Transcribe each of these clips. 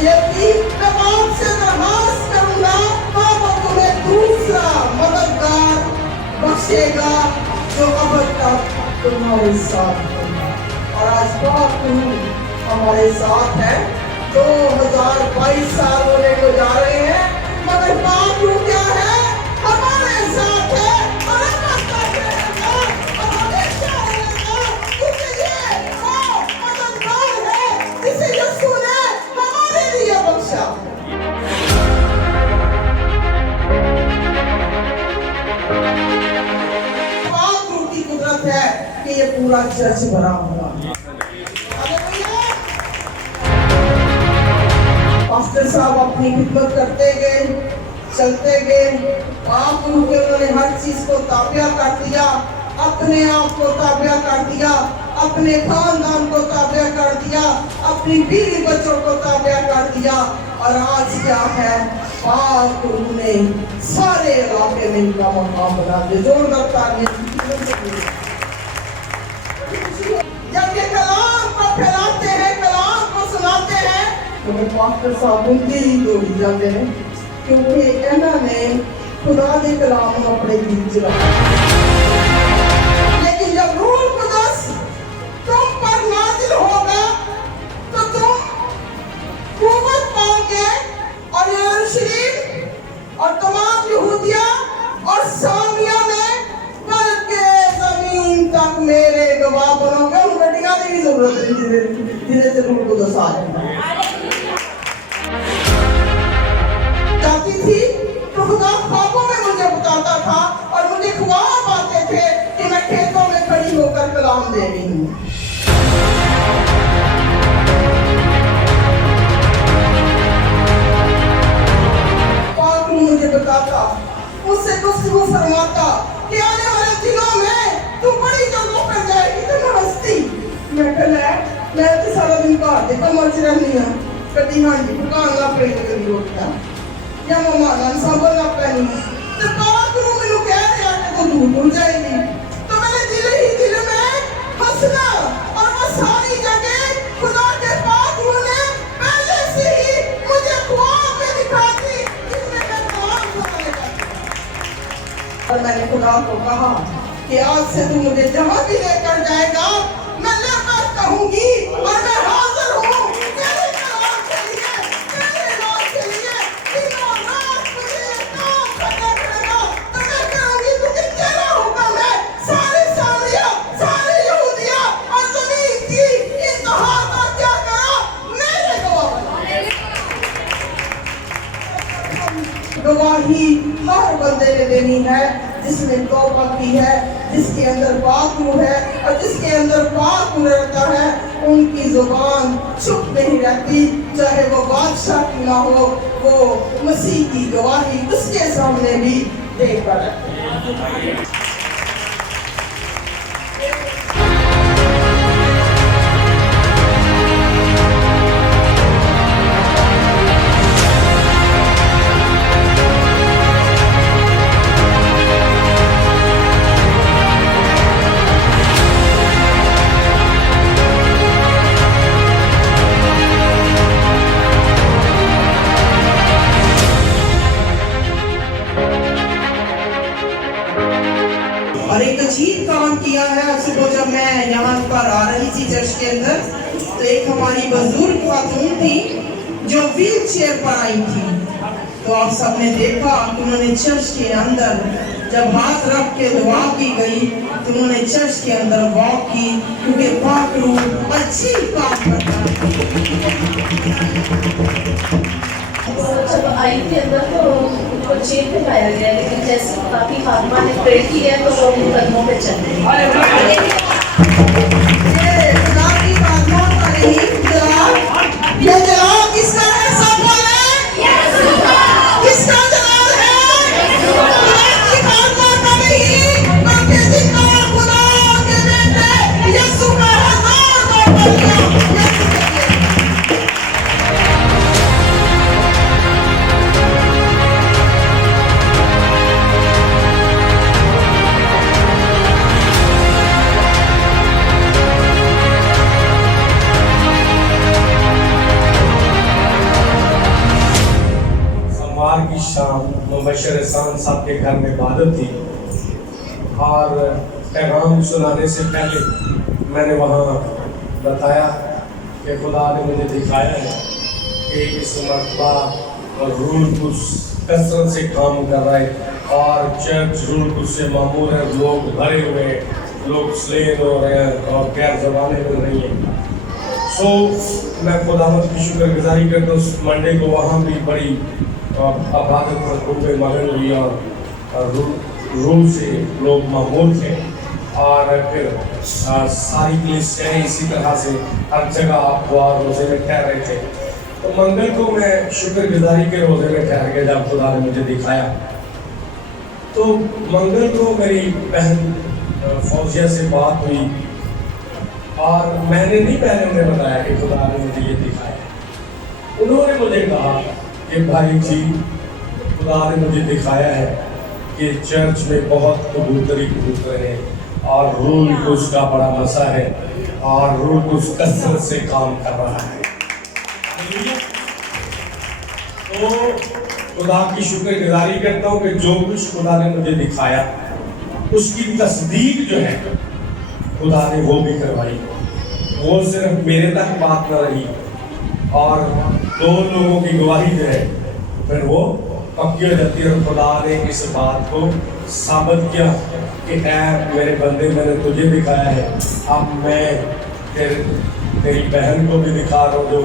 कि मैं आपसे दरखास्त करूंगा, बाबा तुम्हें दूसरा मददगार बख्शेगा जो अब तक तुम्हारे साथ होगा। और आज बात हमारे साथ है। 2022 साल होने को जा रहे हैं, मगर बात क्या है, हमारे साथ है और हमारे साथ रहेगा और हमेशा रहेगा। इसलिए वो मददगार है जिसे यीशु ने हमारे लिए बख्शा। पाक की कुदरत है कि ये पूरा चर्च भरा हुआ। पास्टर साहब अपनी खिदमत करते गए, चलते गए, आप उन्होंने हर चीज को ताबिया कर दिया, अपने आप को ताबिया कर दिया, अपने खानदान को ताबिया कर दिया, अपनी बीवी बच्चों को ताबिया कर दिया। और आज क्या है, पाक उन्होंने सारे इलाके में इनका मकाम बना दिया। जोरदार तालियां। जब ये कलाम को फैलाते हैं, कलाम को सुनाते हैं, तो पास्टर साहब उनके ही दौड़ी जाते हैं, क्योंकि इन्होंने खुदा के कलाम को अपने दिल च रखा। लेकिन जब रूह कुदस तुम पर नाजिल होगा तो तुम कुव्वत पाओगे और यरूशलेम और तमाम यहूदिया और सामरिया में बल्कि जमीन तक मेरे गवाह बनोगे। उन गड्डियां की भी जरूरत नहीं धीरे से रूह कुदस आ जाएगा। जाती थी तो खुदा ख्वाबों में मुझे बताता था और मुझे ख्वाब आते थे कि मैं खेतों में खड़ी होकर कलाम दे रही हूँ। पाक मुझे बताता, मुझसे गुफ्तगू फरमाता कि आने वाले दिनों में तू बड़ी जगहों पर जाएगी, तुम हंसती। मैं तो सारा दिन घर के कमर च रहनी हूँ, कभी हांडी पकान लग पई ते कभी रोटियां या मम्मा नान साबन लग पैनी। तो पाक मैनू कह रहा कि तू दूर दूर जाएगी, तो मैंने दिल ही दिल में हंसना। और वो सारी जगह खुदा के पाक ने पहले से ही मुझे ख्वाब में दिखा दी, जिसमें मैं कलाम सुनाएगा। और मैंने खुदा को कहा कि आज से तू मुझे जहां भी लेकर जाएगा मैं लेकर कहूंगी और मैं हाजिर हूँ तेरे कलाम के लिए, तेरे नाम के लिए। दिनों रात मुझे काम करना पड़ेगा, तो मैं कहूंगी तुझे तेरा हुक्म है, सारी सामरिया, सारी यहूदिया और जमीन की इंतहा का क्या करा, मेरे गवाही हर बंदे ने देनी है जिसने तौबा की है, जिसके अंदर पाक रूह है और जिसके अंदर पाक रूह रहता है, उनकी जुबान चुप नहीं रहती। चाहे वो बादशाह क्यों ना हो, वो मसीह की गवाही उसके सामने भी देकर रहते हैं। और एक अजीब काम किया है। सुबह जब मैं यहाँ पर आ रही थी चर्च के अंदर, तो एक हमारी बुजुर्ग खातून थी जो व्हील चेयर पर आई थी। तो आप सबने देखा कि उन्होंने चर्च के अंदर जब हाथ रख के दुआ की गई तो उन्होंने चर्च के अंदर वॉक की, क्योंकि पाक रूह अजीब काम करता है। जब आई थी अंदर तो उनको जेल में लाया गया, लेकिन जैसे काफी फातिमा ने प्रे की है तो वो उन कदमों पे चल रही है। किसका है? सब बोले किसका जलाल है? की फातिमा का नहीं, बल्कि जिसका खुदा के बेटे यीशु का है। शाम मुबशर एहसान साहब के घर में इबादत थी और पैगाम सुनाने से पहले मैंने वहाँ बताया कि खुदा ने मुझे दिखाया है कि इस मरतबा रूल कुछ कसरत से काम कर रहा है और चर्च रूल कुछ से मामूर है, लोग भरे हुए हैं, लोग स्लेन हो रहे हैं और गैर जबानें मिल रही हैं। मैं खुदावंद की शुक्रगुजारी करता हूँ। मंडे को वहाँ भी बड़ी आबादत पर खूब मगन हुई और रूल से लोग मामूल थे और फिर सारी कलीसियाँ इसी तरह से हर जगह दुआ रोज़े में ठहर रहे थे। तो मंगल को मैं शुक्रगुजारी के रोज़े में ठहर गया जब खुदा ने मुझे दिखाया। तो मंगल को मेरी बहन फौजिया से बात हुई और मैंने नहीं पहले उन्हें बताया कि खुदा ने मुझे ये दिखाया। उन्होंने मुझे कहा कि भाई जी खुदा ने मुझे दिखाया है कि चर्च में बहुत कबूतर हैं और रूल कुछ का बड़ा मसा है और रूल कुछ कसरत से काम कर रहा है। तो खुदा की शुक्रगुजारी करता हूँ कि जो कुछ खुदा ने मुझे दिखाया उसकी तस्दीक जो है खुदा ने वो भी करवाई। वो सिर्फ मेरे तक बात न रही और दो लोगों की गवाही जो है फिर वो पक्की हो जाती है और खुदा ने इस बात को साबित किया कि ऐ मेरे बंदे मैंने तुझे दिखाया है, अब मैं तेरी बहन को भी दिखा रहा हूँ जो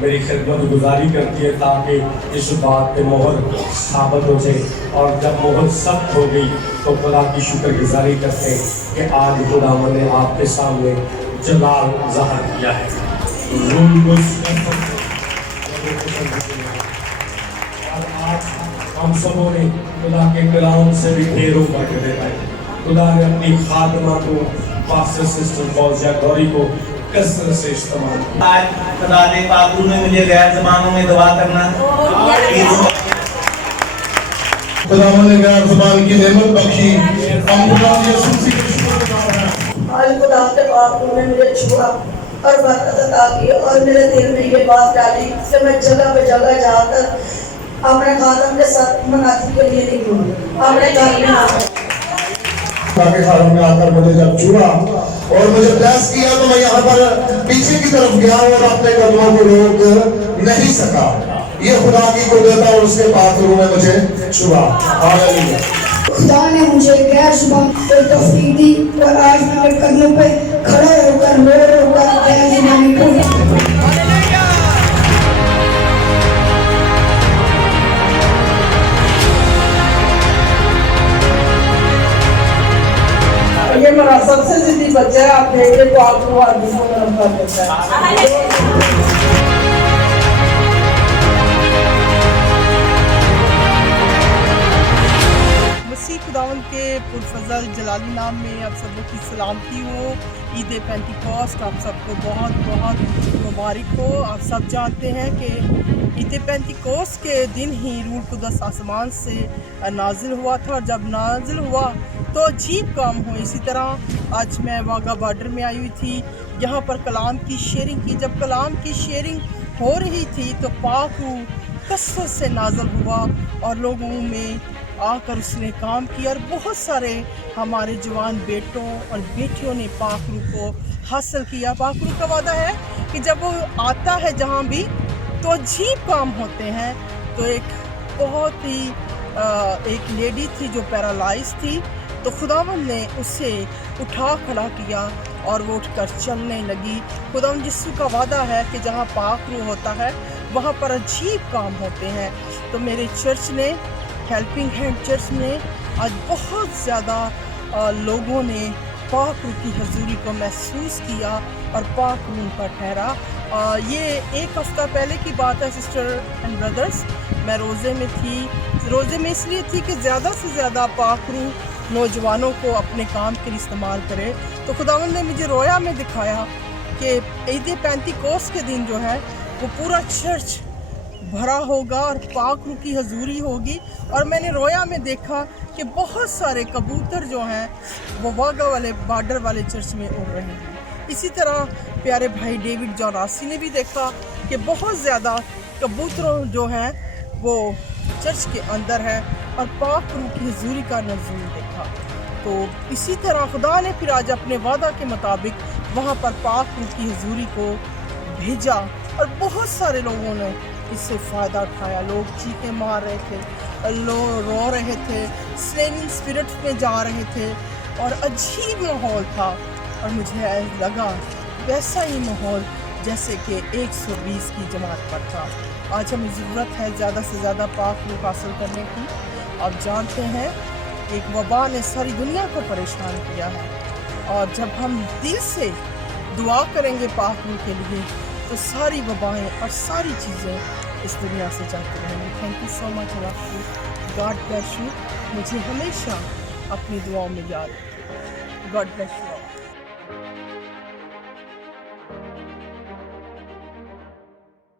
मेरी खिदमत गुजारी करती है ताकि इस बात पे मोहर साबित हो जाए। और जब मोहर सख्त हो गई तो खुदा की शुक्रगुजारी करते हैं कि आज खुदा ने आपके सामने जलाल ज़ाहिर किया है। और आज हम सबों ने खुदा के कलाम से भी ढेरों बढ़ देता है। खुदा ने अपनी खादमा को पास्टर सिस्टर फौजिया गौरी को कसरत से इस्तेमाल किया। आज खुदा ने पाकू ने मुझे गैर ज़बानों में दुआ करना खुदा ने गैर ज़बान की नेमत बख्शी। हम खुदा यीशु मसीह का शुक्रगुजार हैं। आज खुदा के पाक ने मुझे छुआ और बरकत अता की और मेरे दिल में ये बात डाली कि मैं जगह पे जगह जाकर अपने खादम के साथ मनाती के लिए नहीं हूँ, अपने घर में आकर ताकि खादम में आकर मुझे जब छुआ और मुझे प्रेस किया तो मैं यहाँ पर पीछे की तरफ गया और अपने कदमों को रोक नहीं सका। ये खुदा की कुदरत और उसके पाक ने मुझे छुआ। हालेलुया। खुदा ने मुझे गैर ज़ुबान को तौफीक दी और आज मैं अपने कदमों पे खड़ा होकर रो गैर ज़ुबानी को ये मेरा सबसे जिद्दी बच्चा है। आप बेटे को आपको आदमी को नरम कर देता है। खुदावंद के पुरफजल जलाली नाम में आप सबों की सलामती हो। ईद पेंटिकॉस्ट आप सबको बहुत बहुत मुबारक हो। आप सब जानते हैं कि ईद पेंटिकॉस्ट के दिन ही रूह कुदस आसमान से नाजिल हुआ था और जब नाजिल हुआ तो अजीब काम हुआ। इसी तरह आज मैं वाघा बॉर्डर में आई हुई थी, यहाँ पर कलाम की शेयरिंग की। जब कलाम की शेयरिंग हो रही थी तो पाक रूह कसरत से नाजिल हुआ और लोगों में आकर उसने काम किया और बहुत सारे हमारे जवान बेटों और बेटियों ने पाक रूह को हासिल किया। पाक रूह का वादा है कि जब वो आता है जहाँ भी तो अजीब काम होते हैं। तो एक बहुत ही एक लेडी थी जो पैरालाइज थी, तो खुदावंद ने उसे उठा खड़ा किया और वो उठकर चलने लगी। खुदावंद यीशु का वादा है कि जहाँ पाक रूह होता है वहाँ पर अजीब काम होते हैं। तो मेरे चर्च ने, हेल्पिंग हैंड चर्च में आज बहुत ज़्यादा लोगों ने पाक रूह की हजूरी को महसूस किया और पाक रूह पर ठहरा। ये एक हफ़्ता पहले की बात है सिस्टर एंड ब्रदर्स। मैं रोज़े में थी। रोज़े में इसलिए थी कि ज़्यादा से ज़्यादा पाक रूह नौजवानों को अपने काम के लिए इस्तेमाल करे। तो खुदावंद ने मुझे रोया में दिखाया कि ईद पेंटिकॉस्ट के दिन जो है वो पूरा चर्च भरा होगा और पाक रूह की हजूरी होगी। और मैंने रोया में देखा कि बहुत सारे कबूतर जो हैं वो वाघा वाले बॉर्डर वाले चर्च में उड़ रहे हैं। इसी तरह प्यारे भाई डेविड जॉन रासी ने भी देखा कि बहुत ज़्यादा कबूतरों जो हैं वो चर्च के अंदर है और पाक रूह की हुजूरी का नज़ूल देखा। तो इसी तरह खुदा ने फिर आज अपने वादा के मुताबिक वहाँ पर पाक रूह की हुजूरी को भेजा और बहुत सारे लोगों ने इससे फ़ायदा उठाया। लोग चीखें मार रहे थे, लोग रो रहे थे, स्लेनिंग स्पिरिट में जा रहे थे और अजीब माहौल था। और मुझे लगा वैसा ही माहौल जैसे कि 120 की जमात पर था। आज हमें ज़रूरत है ज़्यादा से ज़्यादा पाक रूह हासिल करने की। आप जानते हैं एक वबा ने सारी दुनिया को परेशान किया है और जब हम दिल से दुआ करेंगे पाक रूह के लिए तो सारी वबाएँ और सारी चीज़ें इस दुनिया से जाती रहेंगी। Thank you so much Allah. God bless you. मुझे हमेशा अपनी दुआओं में याद रखें। God bless you.